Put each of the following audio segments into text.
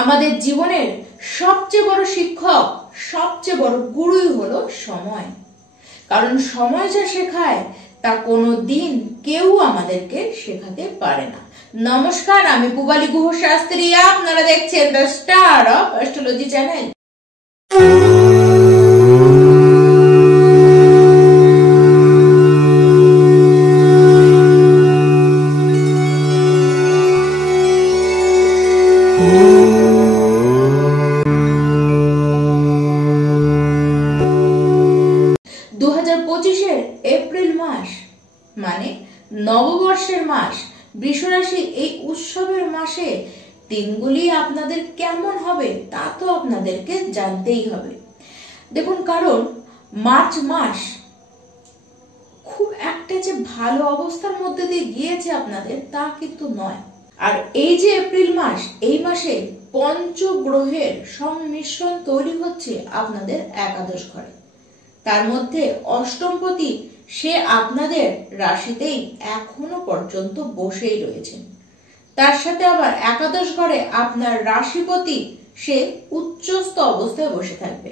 আমাদের জীবনের সবচেয়ে বড় শিক্ষক, সবচেয়ে বড় গুরুই হলো সময়। কারণ সময় যা শেখায় তা কোনো দিন কেউ আমাদেরকে শেখাতে পারে না। নমস্কার, আমি পুবালি গুহ শাস্ত্রী, আপনারা দেখছেন the star of astrology channel. April মাস মানে নববর্ষের মাস, বৃষ রাশি এই উৎসবের মাসে দিনগুলি আপনাদের কেমন হবে তা তো আপনাদেরকে জানতেই হবে। দেখুন, কারণ মার্চ মাস খুব একটা যে ভালো অবস্থার মধ্যে দিয়ে গিয়েছে আপনাদের তা কিন্তু নয়। আর এই যে এপ্রিল মাস, এই মাসে পঞ্চগ্রহের সংমিশ্রণ তৈরি হচ্ছে আপনাদের একাদশ ঘরে। তার মধ্যে অষ্টমপতি সে আপনাদের রাশিতেই এখনো পর্যন্ত বসেই রয়েছেন। তার সাথে আবার একাদশ ঘরে আপনার রাশিপতি সে উচ্চস্থ অবস্থায় বসে থাকবে।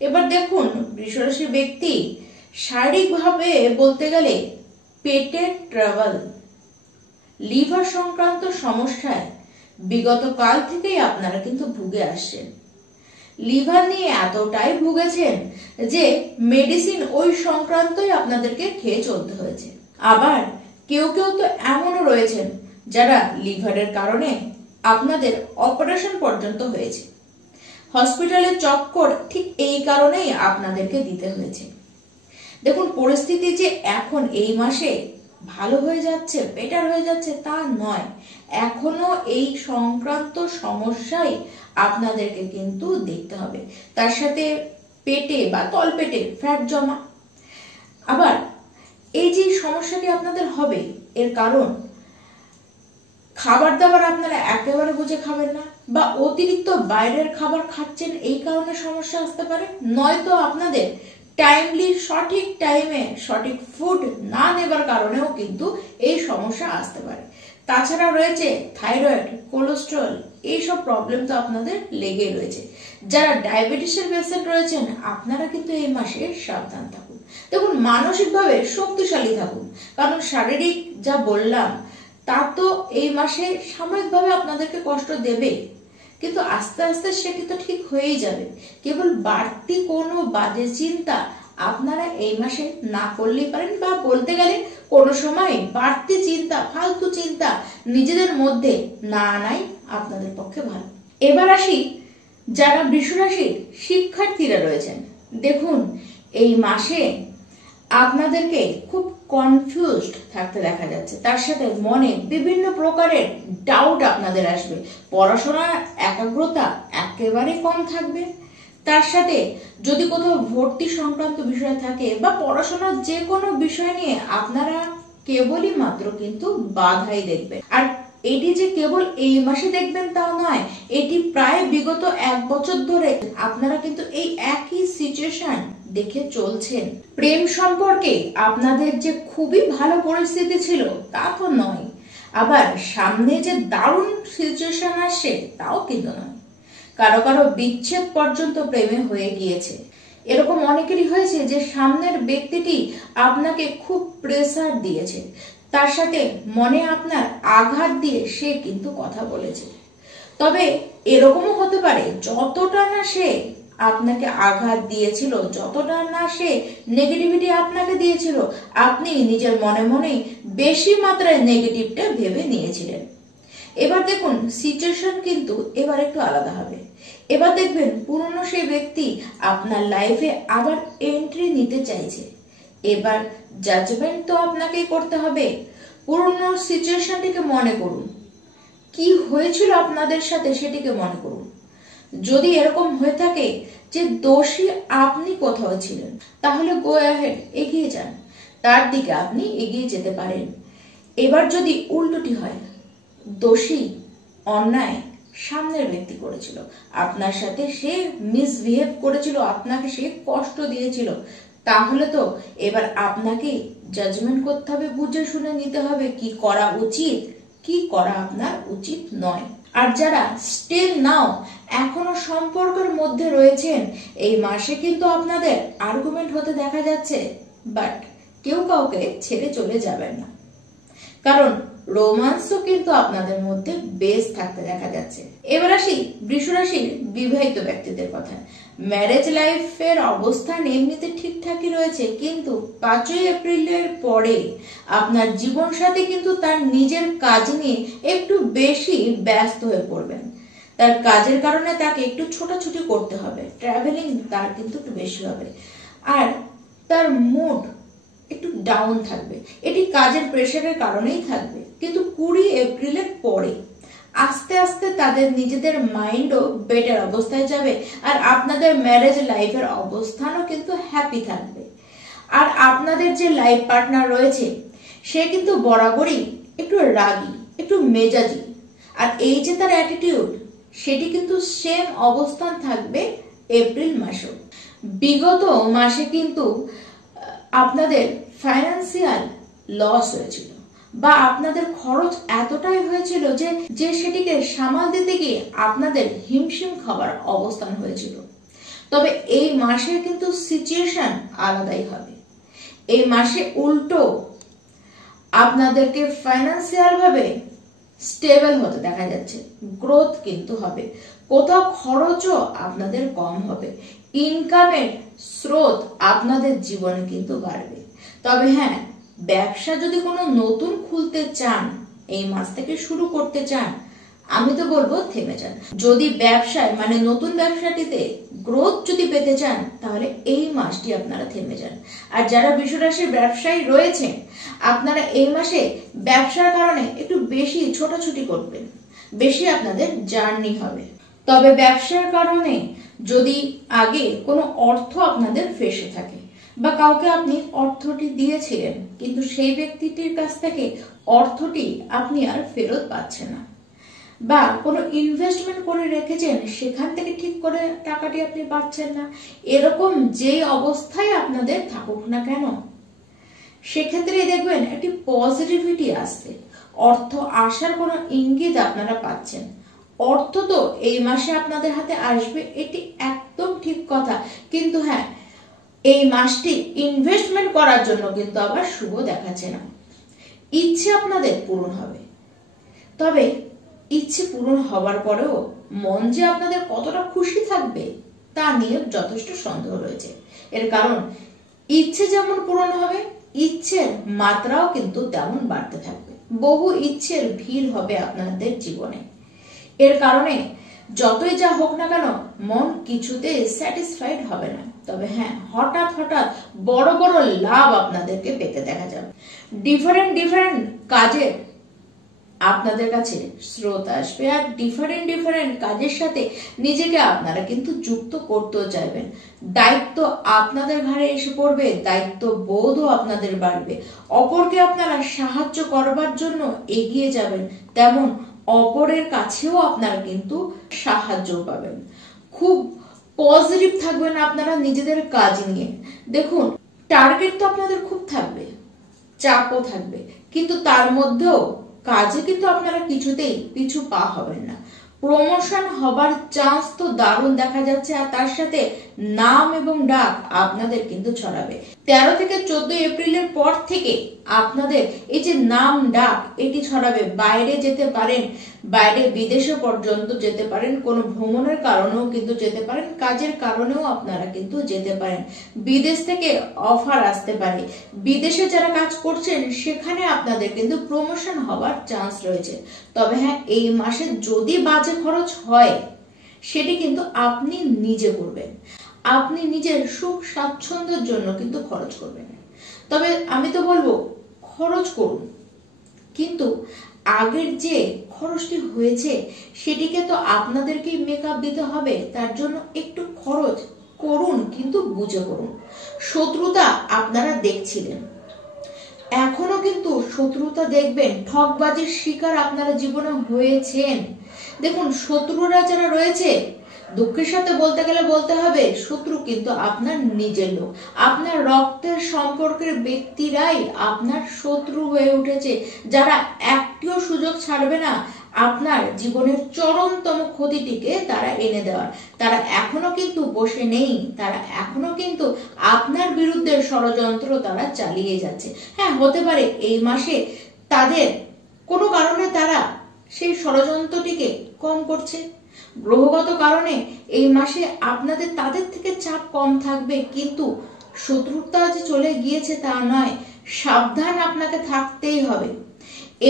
এবার দেখুন, বৃষ রাশির ব্যক্তি শারীরিকভাবে বলতে গেলে পেটের ট্রাবল, লিভার সংক্রান্ত সমস্যায় বিগত কাল থেকেই আপনারা কিন্তু ভুগে আসছেন। লিভার নিয়ে এতটাই ভুগেছেন যে মেডিসিন ওই সংক্রান্তই আপনাদেরকে খেয়ে চলতে হয়েছে। আবার কেউ কেউ তো এমনও রয়েছেন যারা লিভারের কারণে আপনাদের অপারেশন পর্যন্ত হয়েছে। হসপিটালের চক্কর ঠিক এই কারণেই আপনাদেরকে দিতে হয়েছে। দেখুন, পরিস্থিতি যে এখন এই মাসে ভালো হয়ে যাচ্ছে, বেটার হয়ে যাচ্ছে তা নয়। এখনো এই সংক্রান্ত সমস্যাই আপনাদেরকে কিন্তু দেখতে হবে। তার সাথে পেটে বা তলপেটে ফ্যাট জমা। আবার এই যে সমস্যাটি আপনাদের হবে, এর কারণ খাবার দাবার আপনারা একেবারে বুঝে খাবেন না, বা অতিরিক্ত বাইরের খাবার খাচ্ছেন, এই কারণে সমস্যা আসতে পারে। নয়তো আপনাদের টাইমলি সঠিক টাইমে সঠিক ফুড না নেবার কারণেও কিন্তু এই সমস্যা আসতে পারে। তাছাড়া রয়েছে থাইরয়েড, কোলেস্টেরল, এইসব প্রবলেম তো আপনাদের লেগেই রয়েছে। যারা ডায়াবেটিসের পেশেন্ট রয়েছেন আপনারা কিন্তু এই মাসে সাবধান থাকুন। দেখুন, মানসিকভাবে শক্তিশালী থাকুন, কারণ শারীরিক যা বললাম তা তো এই মাসে সাময়িকভাবে আপনাদেরকে কষ্ট দেবে, কিন্তু আস্তে আস্তে সেটি তো ঠিক হয়েই যাবে। কেবল বাড়তি কোনো বাজে চিন্তা আপনারা এই মাসে না করলেই পারেন, বা বলতে গেলে কোনো সময় বাড়তি চিন্তা, ফালতু চিন্তা নিজেদের মধ্যে না আনাই আপনাদের পক্ষে ভালো। এবার আসি যারা বৃষ রাশির শিক্ষার্থীরা রয়েছেন। দেখুন, এই মাসে আপনাদেরকে খুব কনফিউজড থাকতে দেখা যাচ্ছে। তার সাথে মনে বিভিন্ন প্রকারের ডাউট আপনাদের আসবে। পড়াশোনার একাগ্রতা একেবারে কম থাকবে। তার সাথে যদি কোথাও ভর্তি সংক্রান্ত বিষয় থাকে বা পড়াশোনার যে কোনো বিষয় নিয়ে আপনারা কেবলই মাত্র কিন্তু বাধাই দেখবেন। আর এটি যে কেবল এই মাসে দেখবেন তা নয়, এটি প্রায় বিগত 1 বছর ধরে আপনারা কিন্তু এই একই সিচুয়েশন দেখে চলছেন। প্রেম সম্পর্কে আপনাদের যে খুবই ভালো পরিস্থিতি ছিল তা তো নয়, আবার সামনে যে দারুণ সিচুয়েশন আসছে তাও কিন্তু নয়। কারো কারো বিচ্ছেদ পর্যন্ত প্রেমে হয়ে গিয়েছে। এরকম অনেকেরই হয়েছে যে সামনের ব্যক্তিটি আপনাকে খুব প্রেসার দিয়েছে, তার সাথে মনে আপনার আঘাত দিয়ে সে কিন্তু কথা বলেছে। তবে এরকমও হতে পারে যতটা না সে আপনাকে আঘাত দিয়েছিল, যতটা না সে নেগেটিভিটি আপনাকে দিয়েছিল, আপনি নিজের মনে মনে বেশি মাত্রায় নেগেটিভটা ভেবে নিয়েছিলেন। এবার দেখুন, সিচুয়েশন কিন্তু এবার একটু আলাদা হবে। এবার দেখবেন পুরনো সেই ব্যক্তি আপনার লাইফে আবার এন্ট্রি নিতে চাইছে। এবার জাজমেন্ট তো আপনাকেই করতে হবে। পুরনো সিচুয়েশনটিকে মনে করুন, কি হয়েছিল আপনাদের সাথে সেটিকে মনে করুন। যদি এরকম হয়ে থাকে যে দোষী আপনি কোথাও ছিলেন, তাহলে গো অ্যাহেড, এগিয়ে যান, তার দিকে আপনি এগিয়ে যেতে পারেন। এবার যদি উল্টোটি হয়, দোষী অন্যায় সামনের ব্যক্তি করেছিল, আপনার সাথে সে মিসবিহেভ করেছিল, আপনাকে সে কষ্ট দিয়েছিল, তাহলে তো এবার আপনাকে জাজমেন্ট করতে হবে, বুঝে শুনে নিতে হবে কি করা উচিত, কি করা আপনার উচিত নয়। আর যারা স্টিল নাও এখনো সম্পর্কের মধ্যে রয়েছেন, এই মাসে কিন্তু আপনাদের আর্গুমেন্ট হতে দেখা যাচ্ছে, বাট কেউ কাউকে ছেড়ে চলে যাবেন না, কারণ রোমান্সও কিন্তু আপনাদের মধ্যে বেশ থাকতে দেখা যাচ্ছে। এবার আসি বৃষ রাশির বিবাহিত ব্যক্তিদের কথা। ম্যারেজ লাইফের অবস্থান এমনিতে ঠিকঠাকই রয়েছে, কিন্তু 5ই এপ্রিলের পরে আপনার জীবন সাথী কিন্তু তার নিজের কাজ নিয়ে একটু বেশি ব্যস্ত হয়ে পড়বেন। তার কাজের কারণে তাকে একটু ছোটাছুটি করতে হবে, ট্রাভেলিং তার কিন্তু একটু বেশি হবে, আর তার মুড একটু ডাউন থাকবে। এটি কাজের প্রেশারের কারণেই থাকবে, কিন্তু 20 এপ্রিলের পরে আস্তে আস্তে তাদের নিজেদের মাইন্ডও বেটার অবস্থায় যাবে, আর আপনাদের ম্যারেজ লাইফের অবস্থানও কিন্তু হ্যাপি থাকবে। আর আপনাদের যে লাইফ পার্টনার রয়েছে সে কিন্তু বরাবরই একটু রাগী, একটু মেজাজি, আর এই যে তার অ্যাটিটিউড সেটি কিন্তু সেম অবস্থান থাকবে এপ্রিল মাসেও। বিগত মাসে কিন্তু আপনাদের ফাইন্যান্সিয়াল লস হয়েছিল, বা আপনাদের খরচ এতটাই হয়েছিল যে সেটিকে সামাল দিতে গিয়ে আপনাদের হিমশিম খাবার অবস্থান হয়েছিল। তবে এই মাসে কিন্তু সিচুয়েশন আলাদাই হবে। এই মাসে উল্টো আপনাদেরকে ফাইন্যান্সিয়াল ভাবে স্টেবল হতে দেখা যাচ্ছে, গ্রোথ কিন্তু হবে, কোথাও খরচও আপনাদের কম হবে, ইনকামের স্রোত আপনাদের জীবনে কিন্তু বাড়বে। তবে হ্যাঁ, ব্যবসা যদি কোনো নতুন খুলতে চান, এই মাস থেকে শুরু করতে চান, আমি তো বলবো থেমে যান। যদি ব্যবসায় মানে নতুন ব্যবসাটিতে গ্রোথ যদি পেতে চান, তাহলে এই মাসটি আপনারা থেমে যান। আর যারা বৃষ রাশির ব্যবসায়ী রয়েছেন, আপনারা এই মাসে ব্যবসার কারণে একটু বেশি ছোটাছুটি করবেন, বেশি আপনাদের জার্নি হবে। তবে ব্যবসার কারণে যদি আগে কোনো অর্থ আপনাদের ফেসে থাকে, বা কাউকে আপনি অর্থটি দিয়েছিলেন কিন্তু সেই ব্যক্তিটির কাছ থেকে অর্থটি আপনি আর ফেরত পাচ্ছেন না, বা কোনো ইনভেস্টমেন্ট করে রেখেছেন সেখান থেকে ঠিক করে টাকাটি আপনি পাচ্ছেন না, এরকম যেই অবস্থায় আপনাদের থাকুক না কেন, সেক্ষেত্রে দেখবেন একটি পজিটিভিটি আসছে, অর্থ আসার কোনো ইঙ্গিত আপনারা পাচ্ছেন। অর্থ তো এই মাসে আপনাদের হাতে আসবে, এটি একদম ঠিক কথা, কিন্তু হ্যাঁ, এই মাসটি ইনভেস্টমেন্ট করার জন্য কিন্তু আবার শুভ দেখাচ্ছে না। ইচ্ছে আপনাদের পূরণ হবে, তবে ইচ্ছে পূরণ হবার পরেও মন যে আপনাদের কতটা খুশি থাকবে তা নিয়ে যথেষ্ট সন্দেহ রয়েছে। এর কারণ ইচ্ছে যেমন পূরণ হবে, ইচ্ছের মাত্রাও কিন্তু তেমন বাড়তে থাকবে, বহু ইচ্ছের ভিড় হবে আপনাদের জীবনে। এর কারণে যতই যা হোক না কেন মন কিছুতে স্যাটিসফাইড হবে না। তবে হ্যাঁ, হঠাৎ হঠাৎ বড় বড় লাভ আপনাদেরকে পেতে দেখা যাবে। ডিফারেন্ট কাজের আপনাদের কাছে স্রোত আসবে, আর ডিফারেন্ট কাজের সাথে নিজেকে আপনারা কিন্তু যুক্ত করতেও চাইবেন। দায়িত্ব আপনাদের ঘাড়ে এসে পড়বে, দায়িত্ব বোধও আপনাদের বাড়বে, অপরকে আপনারা সাহায্য করবার জন্য এগিয়ে যাবেন, তেমন অপরের কাছেও আপনারা কিন্তু সাহায্য পাবেন। খুব পজিটিভ থাকবেন আপনারা নিজেদের কাজ নিয়ে। দেখুন, টার্গেট তো আপনাদের খুব থাকবে, চাপও থাকবে, কিন্তু তার মধ্যেও কাজে কিন্তু আপনারা কিছুতেই পিছু পা হবেন না। প্রমোশন হবার চান্স তো দারুণ দেখা যাচ্ছে, আর তার সাথে নাম এবং ডাক আপনাদের কিন্তু ছড়াবে। 13 থেকে 14 এপ্রিলের পর থেকে আপনাদের এই যে নাম ডাক এটি ছড়াবে, বাইরে যেতে পারেন, বাইরে বিদেশে পর্যন্ত যেতে পারেন, কোনো ভ্রমণের কারণেও কিন্তু যেতে পারেন, কাজের কারণেও আপনারা কিন্তু যেতে পারেন, বিদেশ থেকে অফার আসতে পারে, বিদেশে যারা কাজ করছেন সেখানে আপনাদের কিন্তু প্রমোশন হবার চান্স রয়েছে। তবে হ্যাঁ, এই মাসে যদি বাজে খরচ হয় সেটি কিন্তু আপনি নিজে করবেন, আপনি নিজের সুখ স্বাচ্ছন্দ্যের জন্য কিন্তু খরচ করবেন। তবে আমি তো বলবো খরচ করুন, কিন্তু আগের যে খরচটি হয়েছে সেটিকে তো আপনাদেরকেই মেকআপ দিতে হবে, তার জন্য একটু খরচ করুন, কিন্তু বুঝে করুন। শত্রুতা আপনারা দেখছিলেন, এখনো কিন্তু শত্রুতা দেখবেন, ঠকবাজির শিকার আপনারা জীবনে হয়েছেন। দেখুন, শত্রুরা যারা রয়েছে, দুঃখের সাথে বলতে গেলে বলতে হবে, শত্রু কিন্তু আপনার নিজের লোক, আপনার রক্তের সম্পর্কের ব্যক্তিরাই আপনার শত্রু হয়ে উঠেছে, যারা একটিও সুযোগ ছাড়বে না আপনার জীবনের চরমতম ক্ষতিটিকে তারা এনে দেওয়ার। তারা এখনো কিন্তু বসে নেই, তারা এখনো কিন্তু আপনার বিরুদ্ধে ষড়যন্ত্র তারা চালিয়ে যাচ্ছে। হ্যাঁ, হতে পারে এই মাসে তাদের কোনো কারণে তারা সেই ষড়যন্ত্রটিকে কম করছে, গ্রহগত কারণে এই মাসে আপনাদের তাদের থেকে চাপ কম থাকবে, কিন্তু শত্রুতা যে চলে গিয়েছে তা নয়, সাবধান আপনাকে থাকতেই হবে।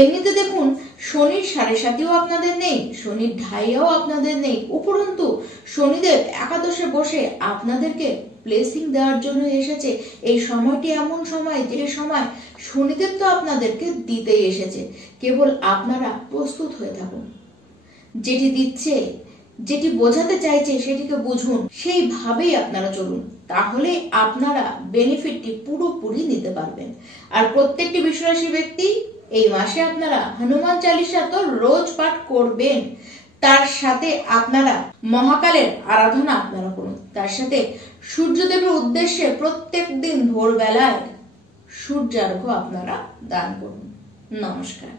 এমনিতে দেখুন, শনির 7.5ও আপনাদের নেই, শনির ঢাইয়াও আপনাদের নেই, উপরন্তু শনিদেব একাদশে বসে আপনাদেরকে ব্লেসিং দেওয়ার জন্য এসেছে। এই সময়টি এমন সময় যে সময় শনিদেব তো আপনাদেরকে দিতেই এসেছে, কেবল আপনারা প্রস্তুত হয়ে থাকুন। যেটি দিচ্ছে, যেটি বোঝাতে চাইছে সেটিকে বুঝুন, সেইভাবেই আপনারা চলুন, তাহলে আপনারা বেনিফিটটি পুরোপুরি নিতে পারবেন। আর প্রত্যেকটি বিশ্বরাশি ব্যক্তি এই মাসে আপনারা হনুমান চালিসা তো রোজ পাঠ করবেন, তার সাথে আপনারা মহাকালের আরাধনা আপনারা করুন, তার সাথে সূর্যদেবের উদ্দেশ্যে প্রত্যেক দিন ভোরবেলায় সূর্যার্ঘ্য আপনারা দান করুন। নমস্কার।